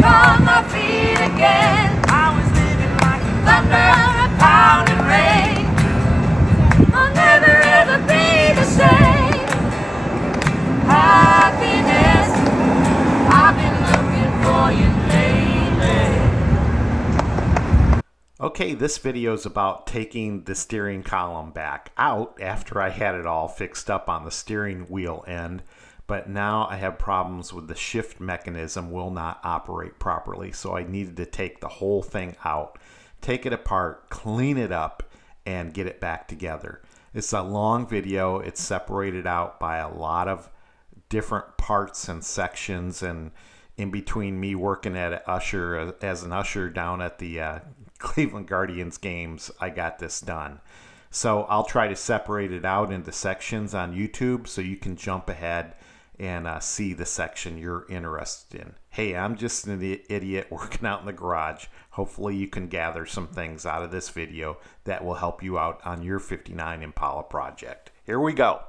back on my feet again. I was living like thunder and pounding rain. I'll never ever be the same. Happiness, I've been looking for you lately. Okay, this video is about taking the steering column back out after I had it all fixed up on the steering wheel end. But now I have problems with the shift mechanism will not operate properly. So I needed to take the whole thing out, take it apart, clean it up, and get it back together. It's a long video. It's separated out by a lot of different parts and sections, and in between me working at as an usher down at the Cleveland Guardians games, I got this done. So I'll try to separate it out into sections on YouTube so you can jump ahead and see the section you're interested in. Hey, I'm just an idiot working out in the garage. Hopefully you can gather some things out of this video that will help you out on your 59 Impala project. Here we go.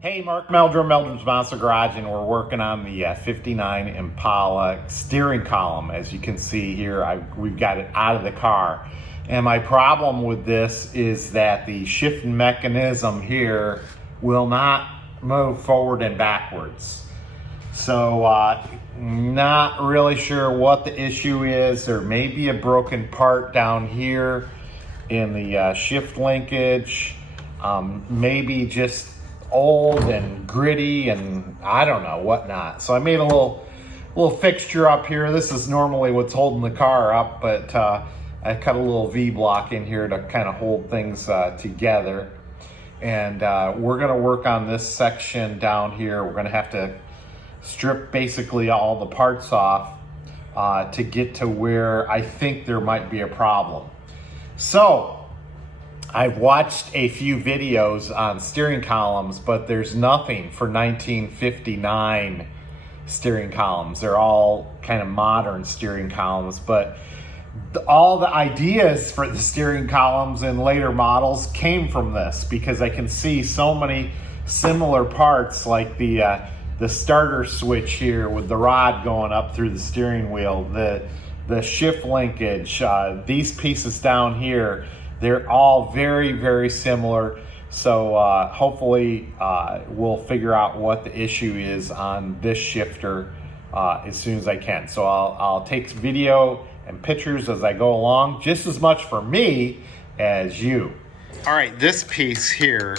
Hey, Mark Meldrum, Meldrum's Monster Garage, and we're working on the 59 Impala steering column. As you can see here, we've got it out of the car. And my problem with this is that the shift mechanism here will not move forward and backwards. So not really sure what the issue is. There may be a broken part down here in the shift linkage. Maybe just old and gritty and I don't know whatnot. So I made a little fixture up here. This is normally what's holding the car up, but I cut a little V-block in here to kind of hold things together. And we're going to work on this section down here. We're going to have to strip basically all the parts off to get to where I think there might be a problem. So I've watched a few videos on steering columns, but there's nothing for 1959 steering columns. They're all kind of modern steering columns, but all the ideas for the steering columns in later models came from this, because I can see so many similar parts, like the starter switch here with the rod going up through the steering wheel, the shift linkage, these pieces down here, they're all very, very similar. So hopefully we'll figure out what the issue is on this shifter as soon as I can. So I'll take video and pictures as I go along, just as much for me as you. All right, this piece here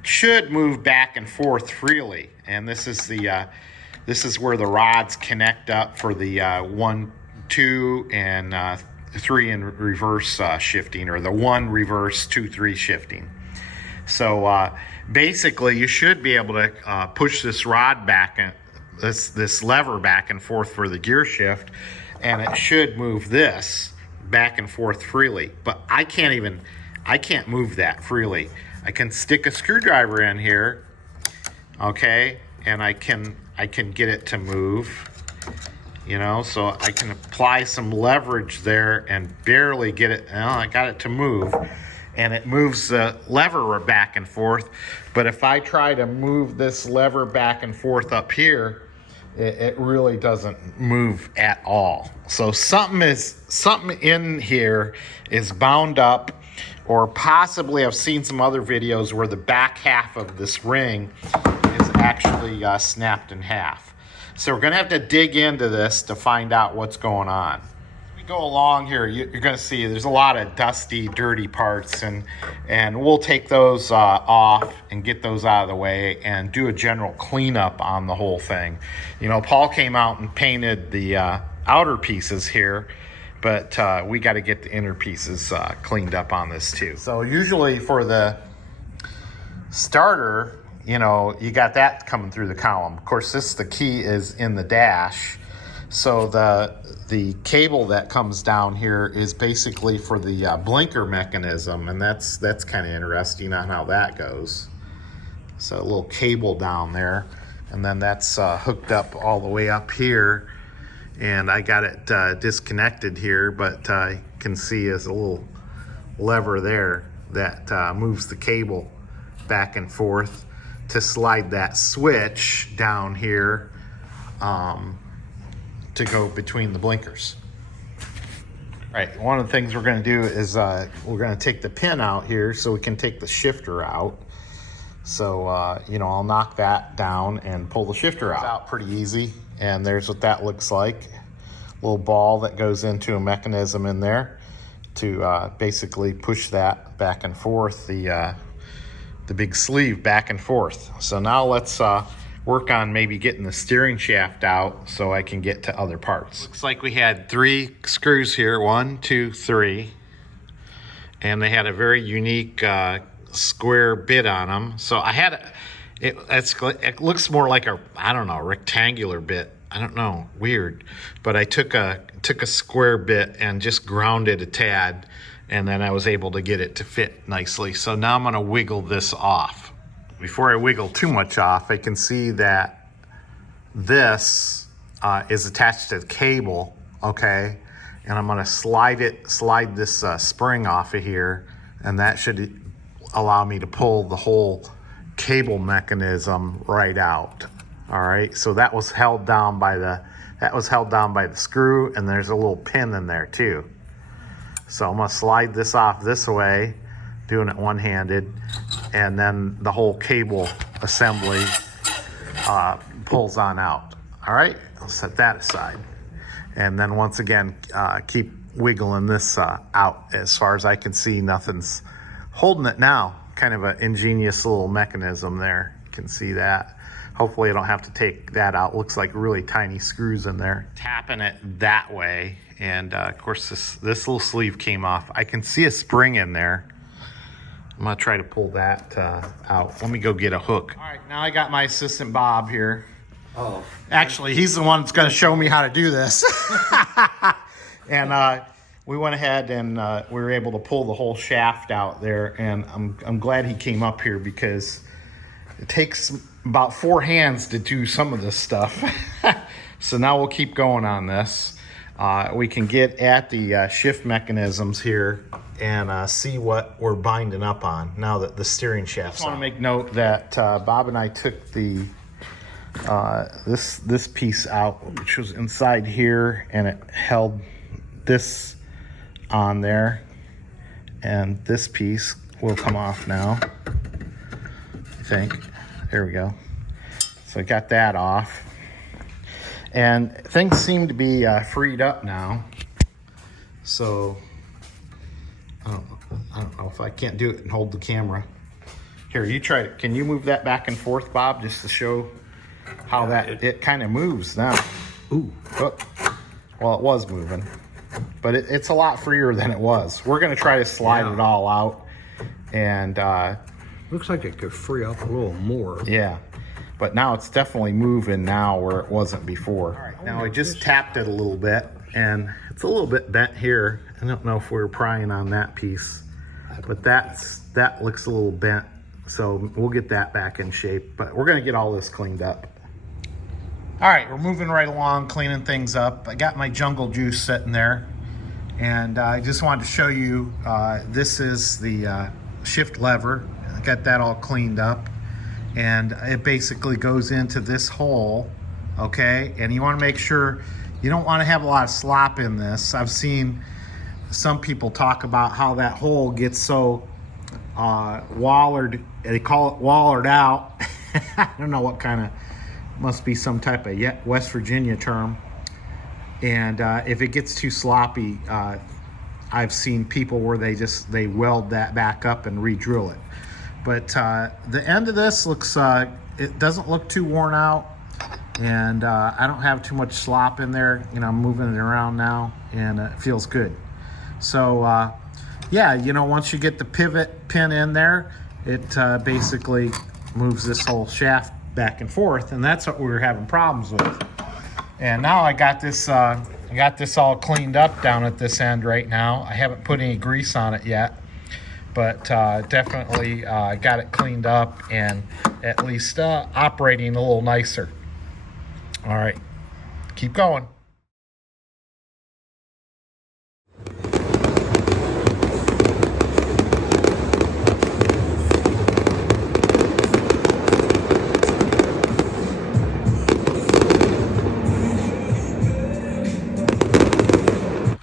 should move back and forth freely, and this is where the rods connect up for the 1, 2, and 3 in reverse shifting, or the 1 reverse 2, 3 shifting. So basically, you should be able to push this rod back and this lever back and forth for the gear shift, and it should move this back and forth freely. But I can't move that freely. I can stick a screwdriver in here, okay, and I can get it to move, you know, so I can apply some leverage there and barely get it. Well, I got it to move, and it moves the lever back and forth. But if I try to move this lever back and forth up here, it really doesn't move at all. So something in here is bound up, or possibly I've seen some other videos where the back half of this ring is actually snapped in half. So we're gonna have to dig into this to find out what's going on. We go along here, you're gonna see there's a lot of dusty, dirty parts, and we'll take those off and get those out of the way and do a general cleanup on the whole thing. You know, Paul came out and painted the outer pieces here, but we got to get the inner pieces cleaned up on this too. So usually for the starter, you know, you got that coming through the column. Of course, the key is in the dash. So the cable that comes down here is basically for the blinker mechanism, and that's kind of interesting on how that goes. So a little cable down there, and then that's hooked up all the way up here, and I got it disconnected here, but I can see there's a little lever there that moves the cable back and forth to slide that switch down here to go between the blinkers. All right, one of the things we're going to do is we're going to take the pin out here so we can take the shifter out. So, you know, I'll knock that down and pull the shifter out. It's out pretty easy, and there's what that looks like. Little ball that goes into a mechanism in there to basically push that back and forth, the big sleeve back and forth. So now let's work on maybe getting the steering shaft out so I can get to other parts. Looks like we had 3 screws here, 1, 2, 3, and they had a very unique square bit on them. So I had it looks more like a, I don't know, rectangular bit. I don't know, weird. But I took a square bit and just grounded a tad, and then I was able to get it to fit nicely. So now I'm going to wiggle this off. Before I wiggle too much off, I can see that this is attached to the cable, okay? And I'm going to slide this spring off of here, and that should allow me to pull the whole cable mechanism right out. All right, so that was held down by the screw, and there's a little pin in there too. So I'm gonna slide this off this way, doing it one-handed, and then the whole cable assembly pulls on out. All right, I'll set that aside. And then once again, keep wiggling this out. As far as I can see, nothing's holding it now. Kind of an ingenious little mechanism there. You can see that. Hopefully I don't have to take that out. Looks like really tiny screws in there. Tapping it that way, and of course this little sleeve came off. I can see a spring in there. I'm gonna try to pull that out. Let me go get a hook. All right, now I got my assistant Bob here. Oh. Actually, he's the one that's gonna show me how to do this. And we went ahead and we were able to pull the whole shaft out there, and I'm glad he came up here because it takes about 4 hands to do some of this stuff. So now we'll keep going on this. We can get at the shift mechanisms here and see what we're binding up on now that the steering shaft's on. I want to make note that Bob and I took the this piece out, which was inside here, and it held this on there, and this piece will come off now, I think. There we go. So I got that off, and things seem to be freed up now. So I don't know if I can't do it and hold the camera. Here, you try it. Can you move that back and forth, Bob, just to show how it kind of moves now? Ooh. Oh. Well, it was moving, but it's a lot freer than it was. We're going to try to slide it all out, and looks like it could free up a little more. Yeah, but now it's definitely moving now where it wasn't before. All right, now I just tapped it a little bit, and it's a little bit bent here. I don't know if we were prying on that piece, but that looks a little bent, so we'll get that back in shape. But we're going to get all this cleaned up. All right, we're moving right along, cleaning things up. I got my jungle juice sitting there, and I just wanted to show you, this is the shift lever. I got that all cleaned up, and it basically goes into this hole, okay? And you want to make sure you don't want to have a lot of slop in this. I've seen some people talk about how that hole gets so wallered, they call it wallered out. I don't know what kind of, must be some type of West Virginia term. And if it gets too sloppy, I've seen people where they weld that back up and re-drill it. But the end of this looks, it doesn't look too worn out, and I don't have too much slop in there. You know, I'm moving it around now, and it feels good. So yeah, you know, once you get the pivot pin in there, it basically moves this whole shaft back and forth, and that's what we were having problems with. And now I got this all cleaned up down at this end right now. I haven't put any grease on it yet, but definitely got it cleaned up and at least operating a little nicer. All right, keep going.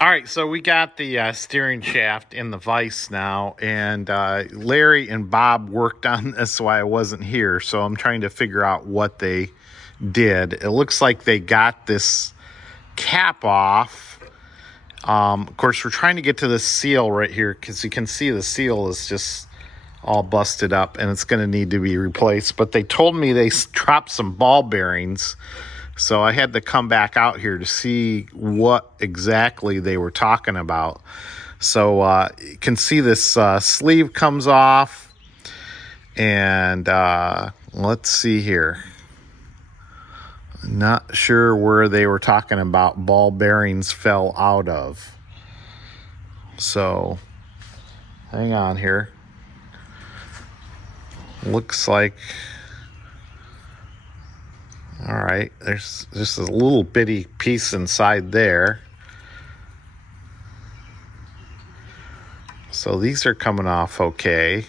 All right, so we got the steering shaft in the vise now, and Larry and Bob worked on this while I wasn't here, so I'm trying to figure out what they did. It looks like they got this cap off. Of course, we're trying to get to this seal right here because you can see the seal is just all busted up and it's going to need to be replaced. But they told me they dropped some ball bearings, so I had to come back out here to see what exactly they were talking about. So you can see this sleeve comes off, and let's see here. Not sure where they were talking about ball bearings fell out of. So hang on here. Looks like, all right, there's just a little bitty piece inside there. So these are coming off okay.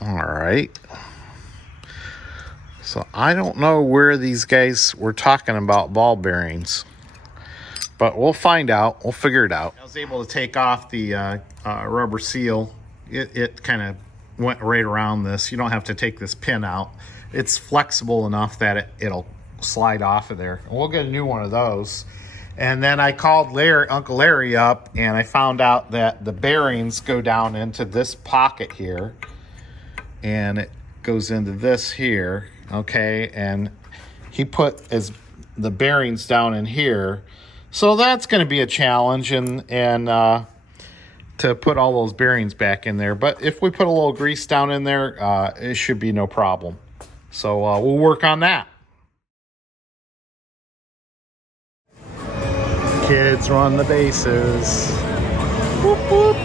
All right. So I don't know where these guys were talking about ball bearings, but we'll find out. We'll figure it out. I was able to take off the rubber seal. It kind of went right around this. You don't have to take this pin out. It's flexible enough that it'll slide off of there. We'll get a new one of those. And then I called Uncle Larry up, and I found out that the bearings go down into this pocket here, and it goes into this here, okay? And he put the bearings down in here, so that's going to be a challenge, and to put all those bearings back in there. But if we put a little grease down in there, it should be no problem. So we'll work on that. Kids run the bases. Whoop, whoop.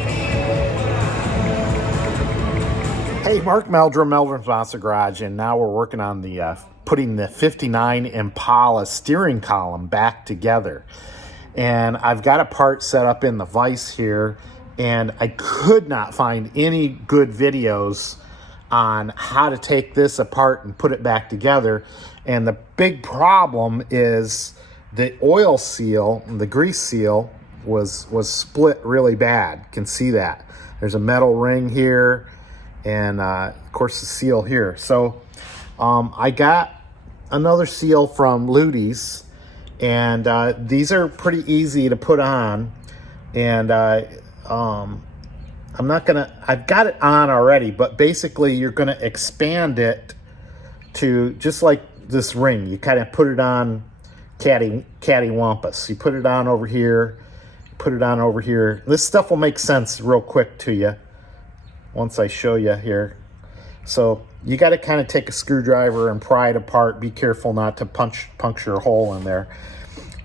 Hey, Mark Meldrum, Meldrum's Monster Garage, and now we're working on the putting the 59 Impala steering column back together. And I've got a part set up in the vise here, and I could not find any good videos on how to take this apart and put it back together. And the big problem is the oil seal, the grease seal, was split really bad. You can see that. There's a metal ring here, and of course the seal here. So I got another seal from Ludy's, and these are pretty easy to put on. And I'm not gonna, I've got it on already, but basically you're gonna expand it to just like this ring. You kind of put it on cattywampus. You put it on over here, put it on over here. This stuff will make sense real quick to you once I show you here. So you got to kind of take a screwdriver and pry it apart. Be careful not to puncture a hole in there.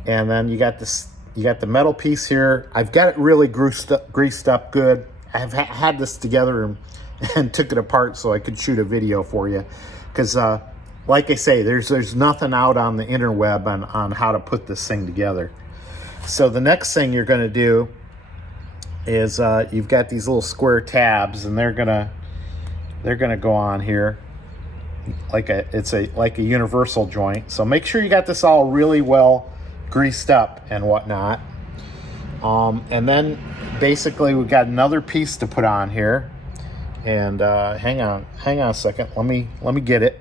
And then you got this, you got the metal piece here. I've got it really greased up good. I've had this together and took it apart so I could shoot a video for you. Because like I say, there's nothing out on the interweb on how to put this thing together. So the next thing you're going to do is you've got these little square tabs, and they're gonna go on here like a universal joint. So make sure you got this all really well greased up and whatnot. And then basically we've got another piece to put on here. And hang on a second. Let me get it.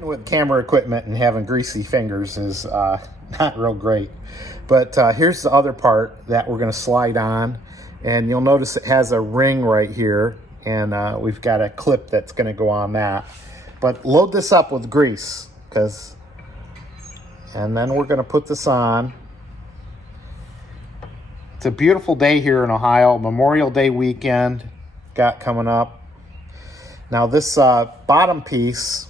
With camera equipment and having greasy fingers is not real great. But here's the other part that we're going to slide on, and you'll notice it has a ring right here, and we've got a clip that's going to go on that. But load this up with grease, and then we're going to put this on. It's a beautiful day here in Ohio. Memorial Day weekend got coming up. Now this bottom piece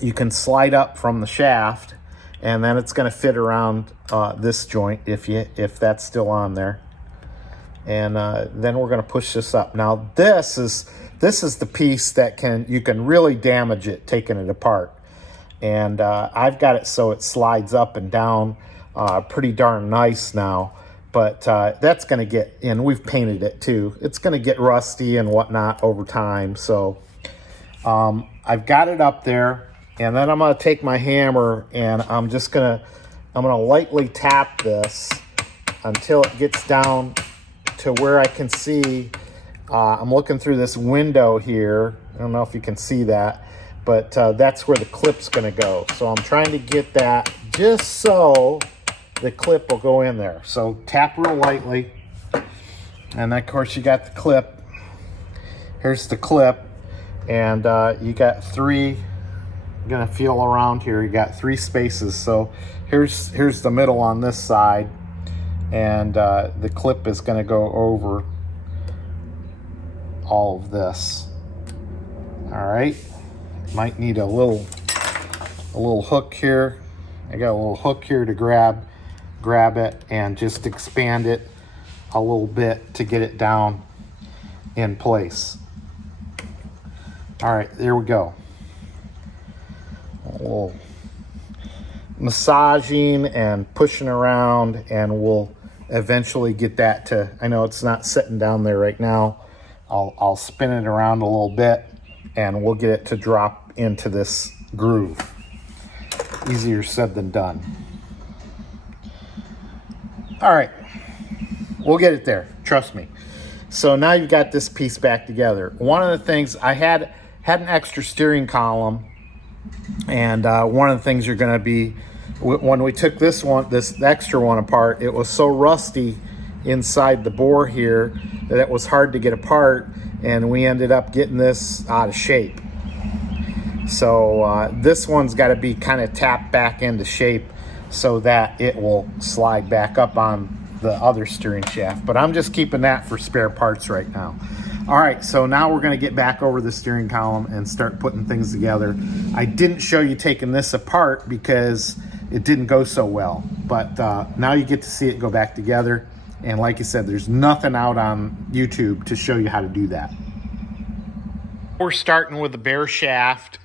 you can slide up from the shaft, and then it's going to fit around this joint if that's still on there. And then we're going to push this up. Now this is the piece that you can really damage it taking it apart. And I've got it so it slides up and down pretty darn nice now. But that's going to get, and we've painted it too, it's going to get rusty and whatnot over time. So I've got it up there, and then I'm going to take my hammer and I'm just going to I'm going to lightly tap this until it gets down to where I can see. I'm looking through this window here. I don't know if you can see that, but that's where the clip's going to go. So I'm trying to get that just so the clip will go in there. So tap real lightly. And then, of course, you got the clip. Here's the clip. And you got three. I'm going to feel around here. You got 3 spaces. So here's the middle on this side. And the clip is going to go over all of this. All right, might need a little hook here. I got a little hook here to grab it and just expand it a little bit to get it down in place. All right, there we go. A little massaging and pushing around, and we'll eventually get that to, I know it's not sitting down there right now. I'll spin it around a little bit and we'll get it to drop into this groove. Easier said than done. All right, we'll get it there, trust me. So now you've got this piece back together. One of the things, I had an extra steering column, and one of the things you're gonna be, when we took this extra one apart, it was so rusty inside the bore here that it was hard to get apart, and we ended up getting this out of shape. So this one's got to be kind of tapped back into shape so that it will slide back up on the other steering shaft. But I'm just keeping that for spare parts right now. All right, so now we're going to get back over the steering column and start putting things together. I didn't show you taking this apart because it didn't go so well, but now you get to see it go back together. And like I said, there's nothing out on YouTube to show you how to do that. We're starting with the bare shaft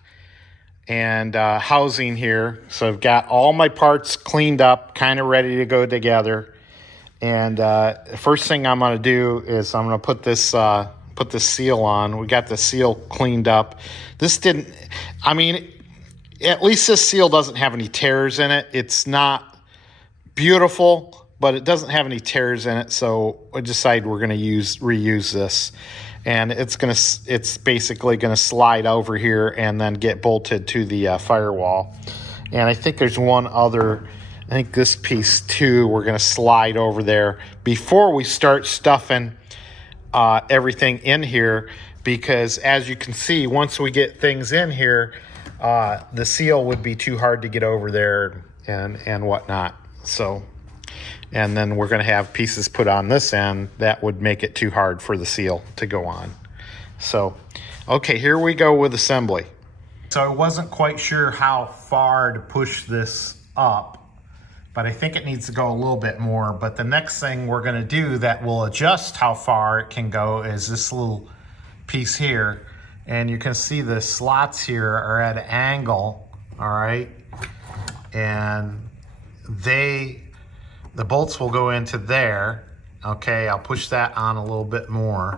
and housing here. So I've got all my parts cleaned up, kind of ready to go together. And first thing I'm going to do is I'm going to put this seal on. We got the seal cleaned up. This didn't, I mean, at least this seal doesn't have any tears in it. It's not beautiful, but it doesn't have any tears in it, so I decided we're going to reuse this, and it's basically going to slide over here and then get bolted to the firewall. And I think there's one other, I think this piece too, we're going to slide over there before we start stuffing everything in here, because as you can see, once we get things in here, the seal would be too hard to get over there and whatnot. So. And then we're going to have pieces put on this end that would make it too hard for the seal to go on. So, okay, here we go with assembly. So I wasn't quite sure how far to push this up, but I think it needs to go a little bit more. But the next thing we're going to do that will adjust how far it can go is this little piece here. And you can see the slots here are at an angle, all right? And the bolts will go into there. Okay, I'll push that on a little bit more.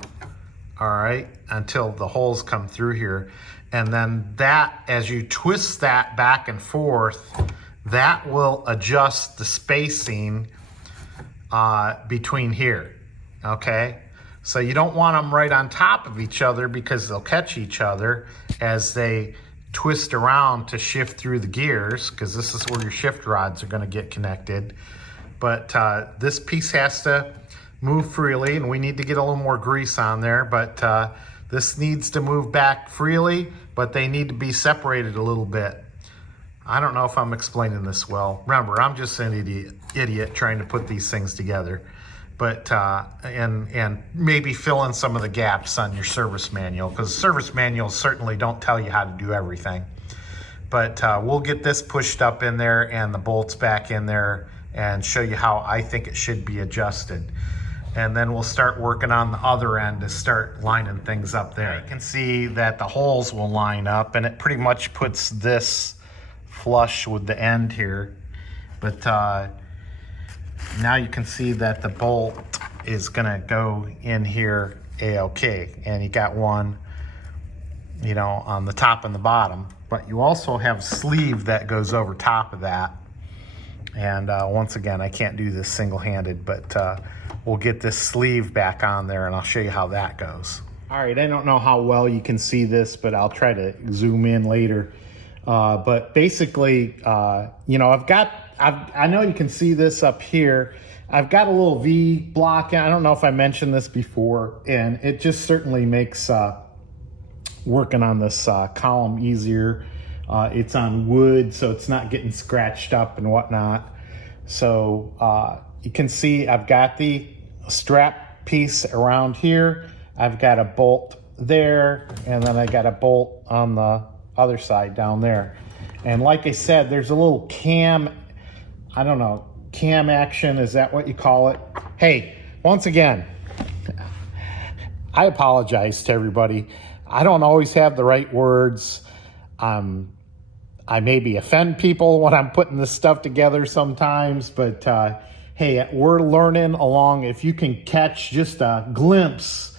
All right, until the holes come through here. And then that, as you twist that back and forth, that will adjust the spacing between here, okay? So you don't want them right on top of each other because they'll catch each other as they twist around to shift through the gears, because this is where your shift rods are gonna get connected. But this piece has to move freely, and we need to get a little more grease on there, but this needs to move back freely, but they need to be separated a little bit. I don't know if I'm explaining this well. Remember, I'm just an idiot trying to put these things together. But and maybe fill in some of the gaps on your service manual, because service manuals certainly don't tell you how to do everything. But we'll get this pushed up in there and the bolts back in there and show you how I think it should be adjusted. And then we'll start working on the other end to start lining things up there. You can see that the holes will line up, and it pretty much puts this flush with the end here. But now you can see that the bolt is gonna go in here a-okay. And you got one, you know, on the top and the bottom. But you also have a sleeve that goes over top of that. And once again, I can't do this single-handed, but we'll get this sleeve back on there and I'll show you how that goes. All right, I don't know how well you can see this, but I'll try to zoom in later. But basically, you know, I know you can see this up here. I've got a little V block. I don't know if I mentioned this before, and it just certainly makes working on this column easier. It's on wood, so it's not getting scratched up and whatnot. So you can see I've got the strap piece around here. I've got a bolt there, and then I got a bolt on the other side down there. And like I said, there's a little cam, I don't know, cam action, is that what you call it? Hey, once again, I apologize to everybody. I don't always have the right words. I maybe offend people when I'm putting this stuff together sometimes, but hey, we're learning along. If you can catch just a glimpse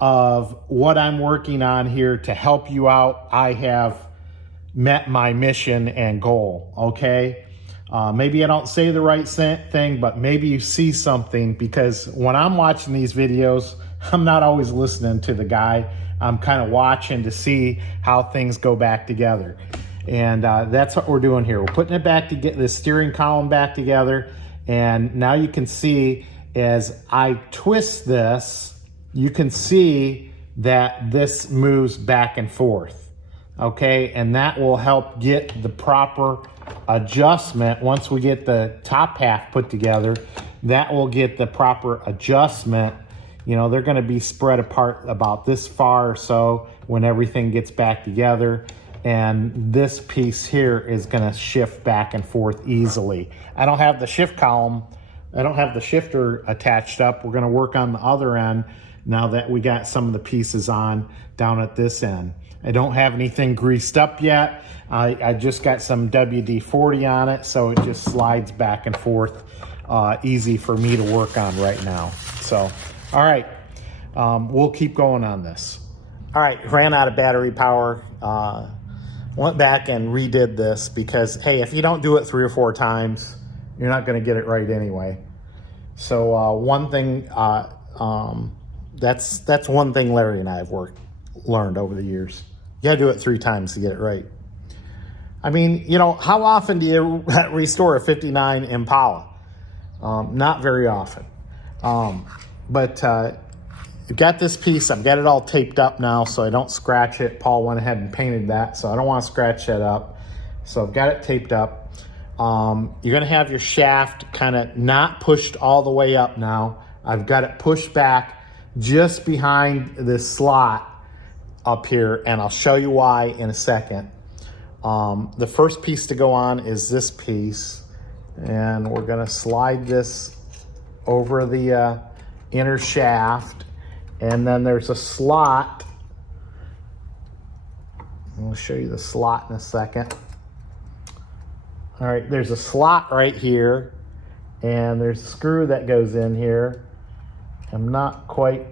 of what I'm working on here to help you out, I have met my mission and goal, okay? Maybe I don't say the right thing, but maybe you see something, because when I'm watching these videos, I'm not always listening to the guy. I'm kind of watching to see how things go back together. And that's what we're doing here. We're putting it back to get the steering column back together. And now you can see as I twist this, you can see that this moves back and forth. Okay, and that will help get the proper adjustment. Once we get the top half put together, that will get the proper adjustment. You know, they're going to be spread apart about this far or so when everything gets back together. And this piece here is going to shift back and forth easily. I don't have the shift column. I don't have the shifter attached up. We're going to work on the other end now that we got some of the pieces on down at this end. I don't have anything greased up yet. I just got some WD-40 on it, so it just slides back and forth, easy for me to work on right now. So, all right, we'll keep going on this. All right, ran out of battery power. Went back and redid this because, hey, if you don't do it 3 or 4 times, you're not going to get it right anyway. So one thing, that's one thing Larry and I have learned over the years. You gotta do it 3 times to get it right. I mean, you know, how often do you restore a 59 Impala? Not very often. But I've got this piece, I've got it all taped up now so I don't scratch it. Paul went ahead and painted that, so I don't want to scratch that up. So I've got it taped up. You're gonna have your shaft kind of not pushed all the way up now. I've got it pushed back just behind this slot up here, and I'll show you why in a second. The first piece to go on is this piece, and we're gonna slide this over the inner shaft, and then there's a slot. I'll show you the slot in a second. All right, there's a slot right here, and there's a screw that goes in here. I'm not quite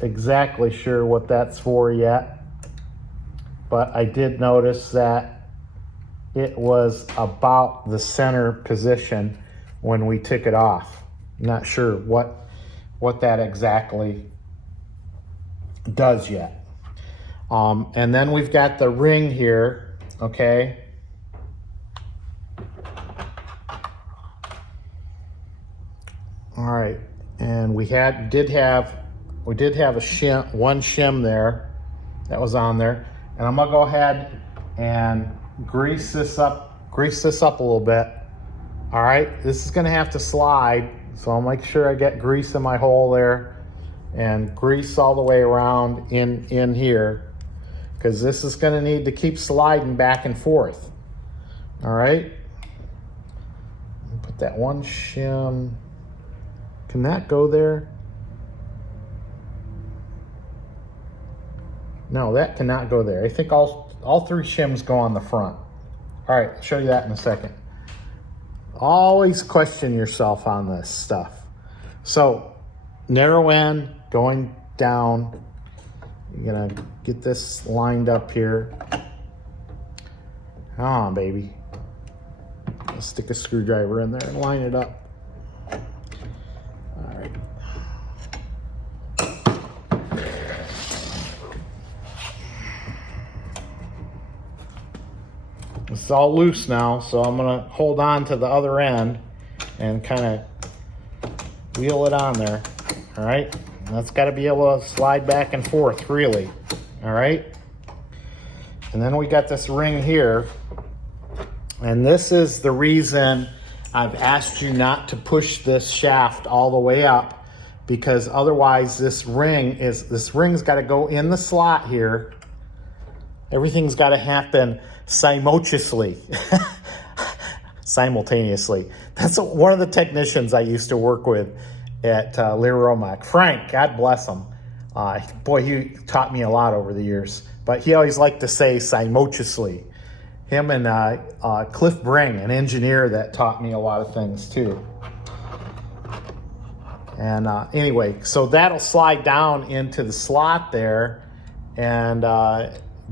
exactly sure what that's for yet, but I did notice that it was about the center position when we took it off. I'm not sure what that exactly does yet. And then we've got the ring here, okay? All right, and we did have a shim, one shim there that was on there, and I'm gonna go ahead and grease this up a little bit. All right, this is gonna have to slide, so I'll make sure I get grease in my hole there and grease all the way around in here, because this is gonna need to keep sliding back and forth. All right, put that one shim. Can that go there? No, that cannot go there. I think all 3 shims go on the front. All right, I'll show you that in a second. Always question yourself on this stuff. So, narrow end going down. You're gonna get this lined up here. Come on, baby. I'll stick a screwdriver in there and line it up. All right. It's all loose now, so I'm gonna hold on to the other end and kind of wheel it on there. All right, and that's got to be able to slide back and forth freely. All right, and then we got this ring here, and this is the reason I've asked you not to push this shaft all the way up, because otherwise this ring's got to go in the slot here. Everything's got to happen simultaneously. That's one of the technicians I used to work with at Lear Romac. Frank, God bless him. Boy, he taught me a lot over the years. But he always liked to say simultaneously. Him and Cliff Bring, an engineer that taught me a lot of things too. And anyway, so that'll slide down into the slot there and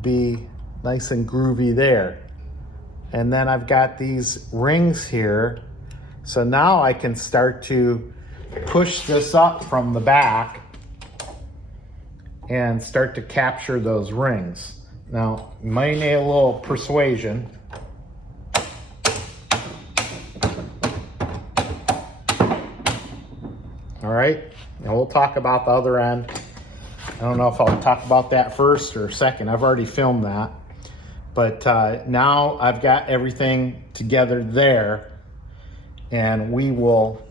be nice and groovy there. And then I've got these rings here. So now I can start to push this up from the back and start to capture those rings. Now, you might need a little persuasion. All right, and we'll talk about the other end. I don't know if I'll talk about that first or second. I've already filmed that. But now I've got everything together there, and we will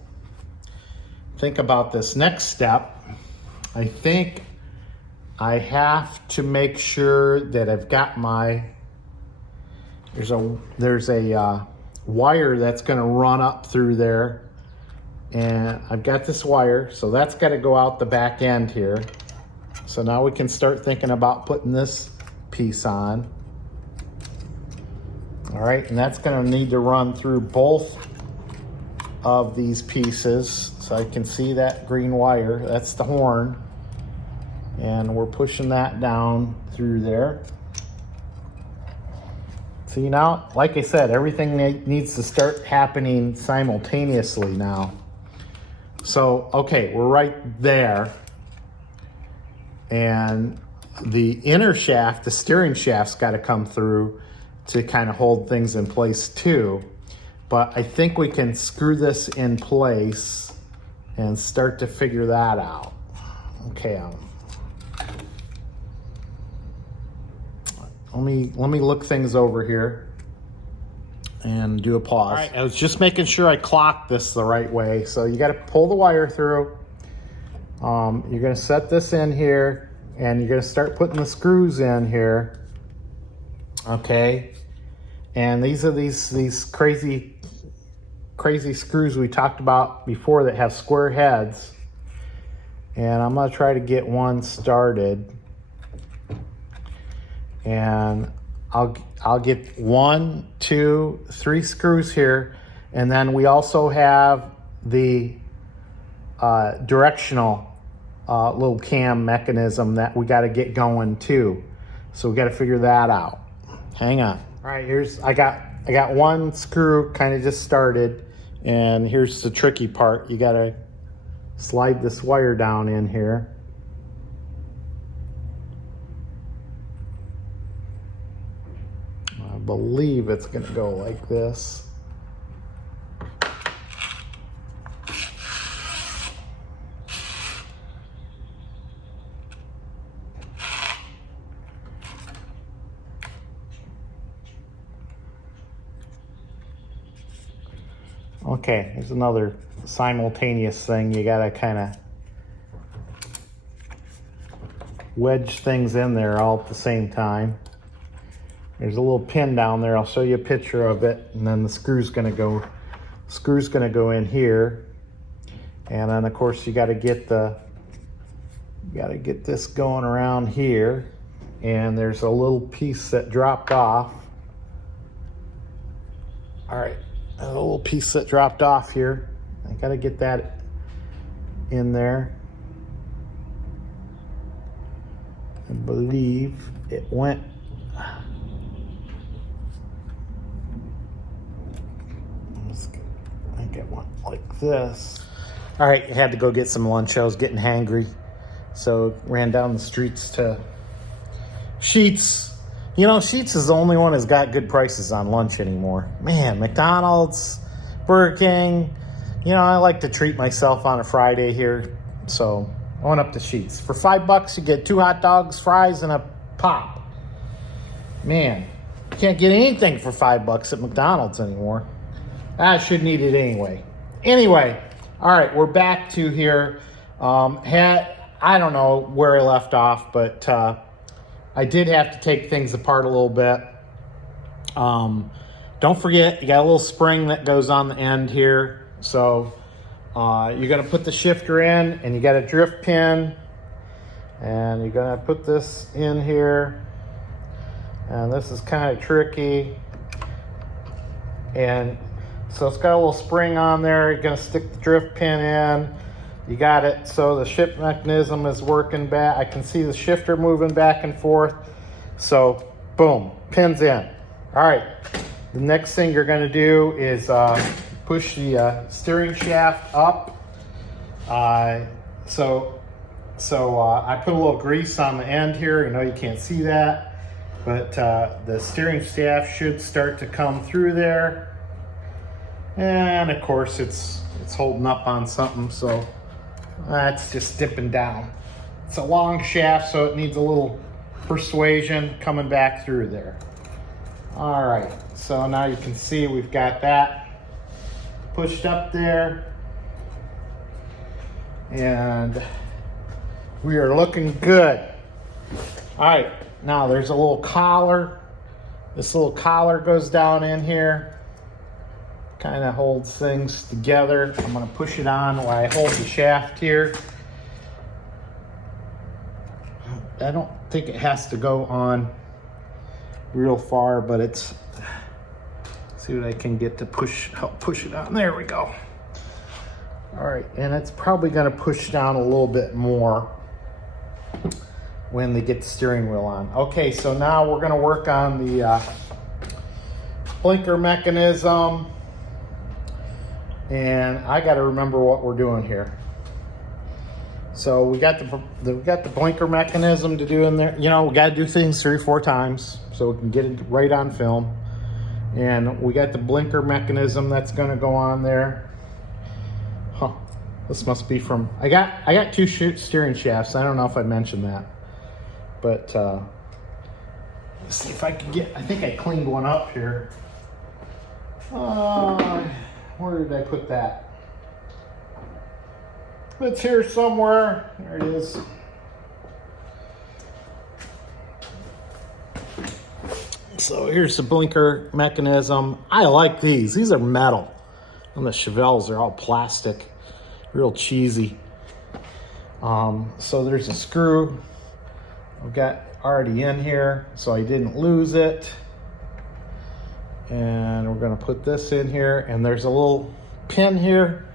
think about this next step. I think I have to make sure that I've got there's a wire that's going to run up through there, and I've got this wire, so that's got to go out the back end here. So now we can start thinking about putting this piece on. All right, and that's going to need to run through both of these pieces. So I can see that green wire, that's the horn. And we're pushing that down through there. See now, like I said, everything needs to start happening simultaneously now. So, okay, we're right there. And the inner shaft, the steering shaft's got to come through to kind of hold things in place too. But I think we can screw this in place and start to figure that out. Okay, let me look things over here and do a pause. All right, I was just making sure I clocked this the right way. So you got to pull the wire through. You're going to set this in here, and you're going to start putting the screws in here. Okay, and these are these crazy screws we talked about before that have square heads, and I'm going to try to get one started, and I'll get 1, 2, 3 screws here, and then we also have the directional little cam mechanism that we got to get going too. So we got to figure that out. Hang on. All right, I got one screw kind of just started, and here's the tricky part. You got to slide this wire down in here. I believe it's going to go like this. Okay, here's another simultaneous thing. You gotta kind of wedge things in there all at the same time. There's a little pin down there. I'll show you a picture of it, and then the screw's gonna go in here. And then of course you gotta get this going around here. And there's a little piece that dropped off. All right. A little piece that dropped off here. I gotta get that in there. I believe it went. I get one like this. All right, I had to go get some lunch. I was getting hangry, so ran down the streets to Sheetz. You know, Sheetz is the only one that's got good prices on lunch anymore. Man, McDonald's, Burger King. You know, I like to treat myself on a Friday here, so I went up to Sheetz. For $5, you get 2 hot dogs, fries, and a pop. Man, you can't get anything for $5 at McDonald's anymore. I shouldn't eat it anyway. Anyway, all right, we're back to here. I don't know where I left off, but I did have to take things apart a little bit. Don't forget, you got a little spring that goes on the end here. So you're going to put the shifter in, and you got a drift pin. And you're going to put this in here. And this is kind of tricky. And so it's got a little spring on there. You're going to stick the drift pin in. You got it. So the shift mechanism is working back. I can see the shifter moving back and forth. So boom, pin's in. All right. The next thing you're going to do is push the steering shaft up. So I put a little grease on the end here. You know, you can't see that, but the steering shaft should start to come through there. And of course it's holding up on something, so that's just dipping down. It's a long shaft, so it needs a little persuasion coming back through there. All right, so now you can see we've got that pushed up there, and we are looking good. All right, now there's a little collar. This little collar goes down in here. Kind of holds things together. I'm going to push it on while I hold the shaft here. I don't think it has to go on real far, but it's, see what I can get to help push it on. There we go. All right, and it's probably going to push down a little bit more when they get the steering wheel on. Okay, so now we're going to work on the blinker mechanism. And I got to remember what we're doing here. So we got the blinker mechanism to do in there. You know, we got to do things 3 or 4 times so we can get it right on film. And we got the blinker mechanism that's going to go on there. Huh. This must be from, I got 2 steering shafts. I don't know if I mentioned that. But let's see if I can get, I think I cleaned one up here. Where did I put that? It's here somewhere. There it is. So here's the blinker mechanism. I like these. These are metal. And the Chevelles are all plastic. Real cheesy. So there's a screw I've got already in here, so I didn't lose it. And we're going to put this in here, and there's a little pin here.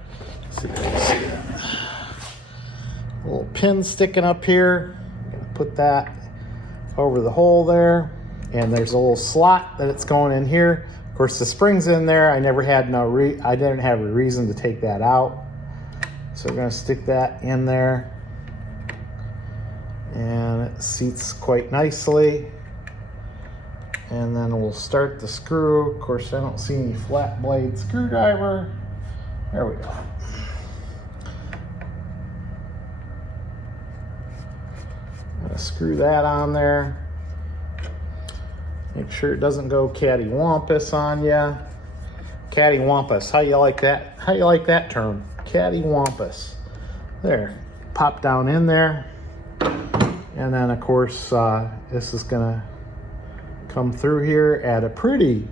Let's see if I can see that. A little pin sticking up here. I'm going to put that over the hole there, and there's a little slot that it's going in here. Of course, the spring's in there. I didn't have a reason to take that out, so we're going to stick that in there, and it seats quite nicely. And then we'll start the screw. Of course, I don't see any flat blade screwdriver. There we go. I'm gonna screw that on there. Make sure it doesn't go cattywampus on ya. Cattywampus, how you like that? How you like that term? Cattywampus. There, pop down in there. And then of course, this is gonna come through here at a pretty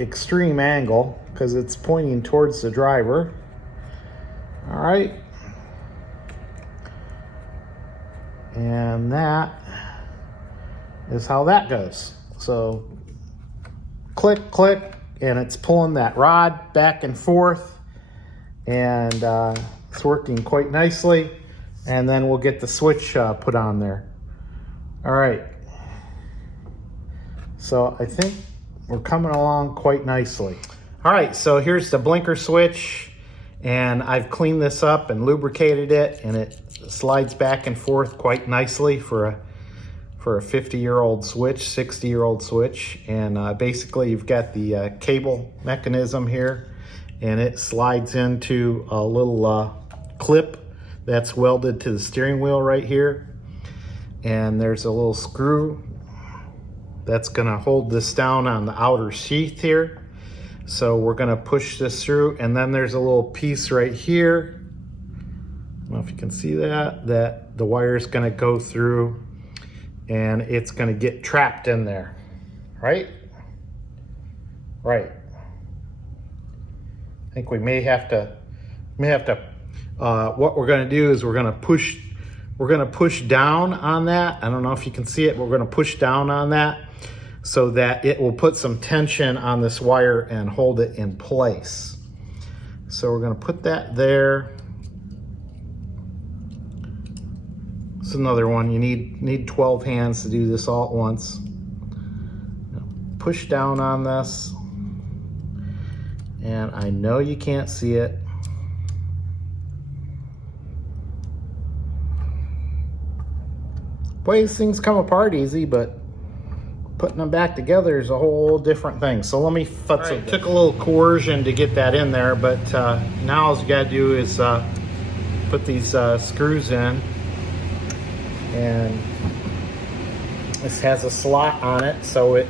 extreme angle because it's pointing towards the driver. All right, and that is how that goes. So click, click, and it's pulling that rod back and forth, and it's working quite nicely. And then we'll get the switch put on there. All right. So I think we're coming along quite nicely. All right, so here's the blinker switch, and I've cleaned this up and lubricated it, and it slides back and forth quite nicely for a 50-year-old switch, 60-year-old switch. And basically you've got the cable mechanism here, and it slides into a little clip that's welded to the steering wheel right here. And there's a little screw that's gonna hold this down on the outer sheath here. So we're gonna push this through, and then there's a little piece right here. I don't know if you can see that the wire's gonna go through, and it's gonna get trapped in there, right? Right. I think we may have to, what we're gonna do is we're gonna push down on that. I don't know if you can see it. We're gonna push down on that so that it will put some tension on this wire and hold it in place. So we're gonna put that there. It's another one. You need 12 hands to do this all at once. Push down on this. And I know you can't see it. Boy, these things come apart easy, but putting them back together is a whole different thing. So let me futz it. Took a little coercion to get that in there, but now all you gotta do is put these screws in. And this has a slot on it, so it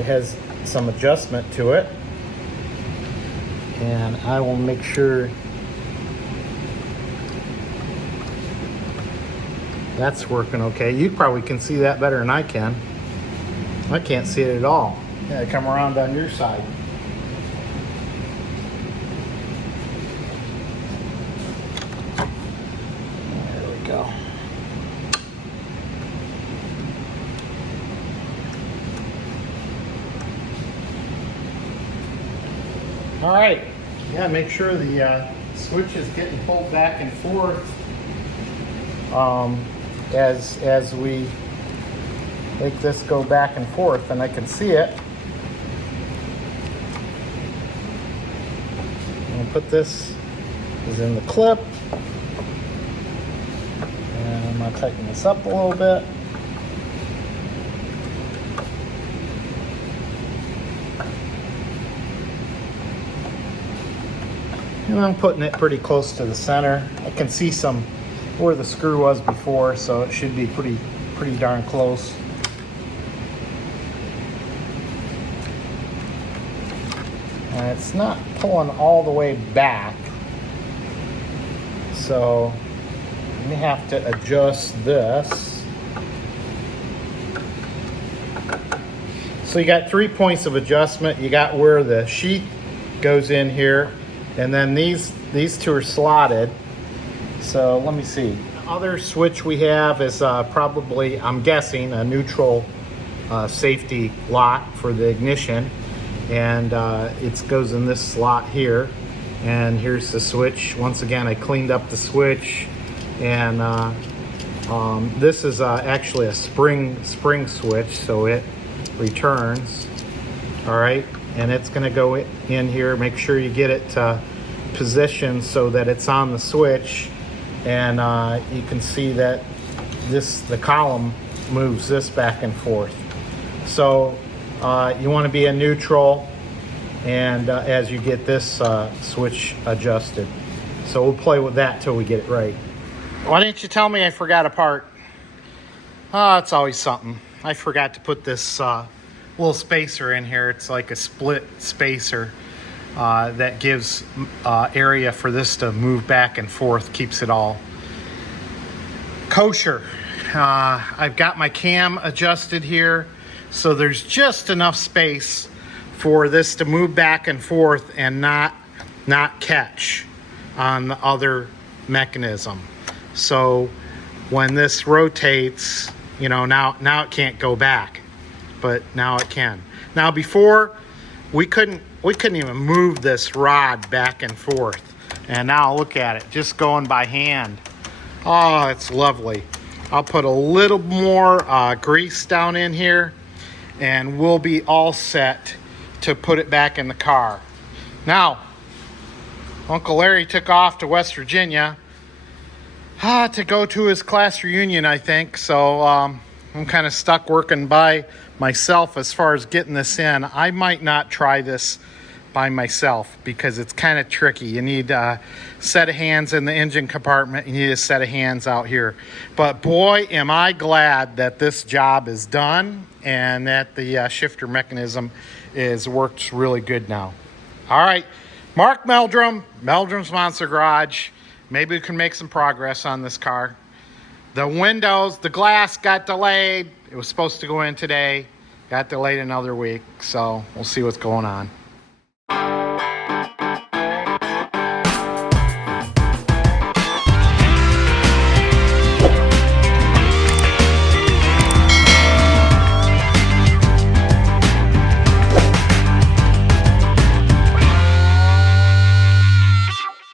has some adjustment to it. And I will make sure that's working okay. You probably can see that better than I can. I can't see it at all. Yeah, come around on your side. There we go. All right, yeah, make sure the switch is getting pulled back and forth as we make this go back and forth, and I can see it. I'm gonna put this is in the clip, and I'm gonna tighten this up a little bit. And I'm putting it pretty close to the center. I can see some where the screw was before, so it should be pretty darn close. And it's not pulling all the way back, so we have to adjust this. So you got 3 points of adjustment. You got where the sheet goes in here, and then these two are slotted. So let me see. The other switch we have is probably, I'm guessing, a neutral safety lock for the ignition. And it goes in this slot here. And here's the switch. Once again, I cleaned up the switch. And this is actually a spring switch, so it returns. All right, and it's gonna go in here. Make sure you get it positioned so that it's on the switch. And you can see that the column moves this back and forth. So you want to be in neutral, and as you get this switch adjusted. So we'll play with that till we get it right. Why didn't you tell me I forgot a part? Oh, it's always something. I forgot to put this little spacer in here. It's like a split spacer that gives area for this to move back and forth, keeps it all kosher. I've got my cam adjusted here, so there's just enough space for this to move back and forth and not catch on the other mechanism. So when this rotates, you know, now it can't go back, but now it can. Now before we couldn't even move this rod back and forth, and now look at it, just going by hand. Oh, it's lovely. I'll put a little more grease down in here, and we'll be all set to put it back in the car. Now, Uncle Larry took off to West Virginia to go to his class reunion, I think. So I'm kind of stuck working by myself as far as getting this in. I might not try this by myself because it's kind of tricky. You need a set of hands in the engine compartment. You need a set of hands out here. But boy, am I glad that this job is done and that the shifter mechanism works really good now. All right, Mark Meldrum, Meldrum's Monster Garage. Maybe we can make some progress on this car. The windows, the glass got delayed. It was supposed to go in today. Got delayed another week, so we'll see what's going on.